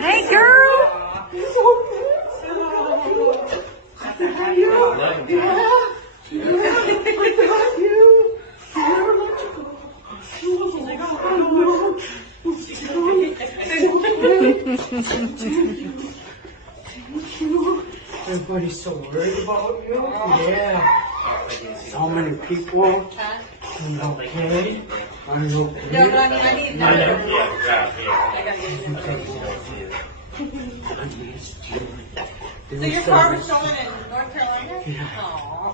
Hey, girl. Everybody's so worried about you. Yeah. So many people. Are you okay? Are you okay? No, but I mean, I need Yeah, another. yeah, yeah. I gotta get You another. take care of you. I missed you. So your car was stolen in North Carolina? Yeah. Aw.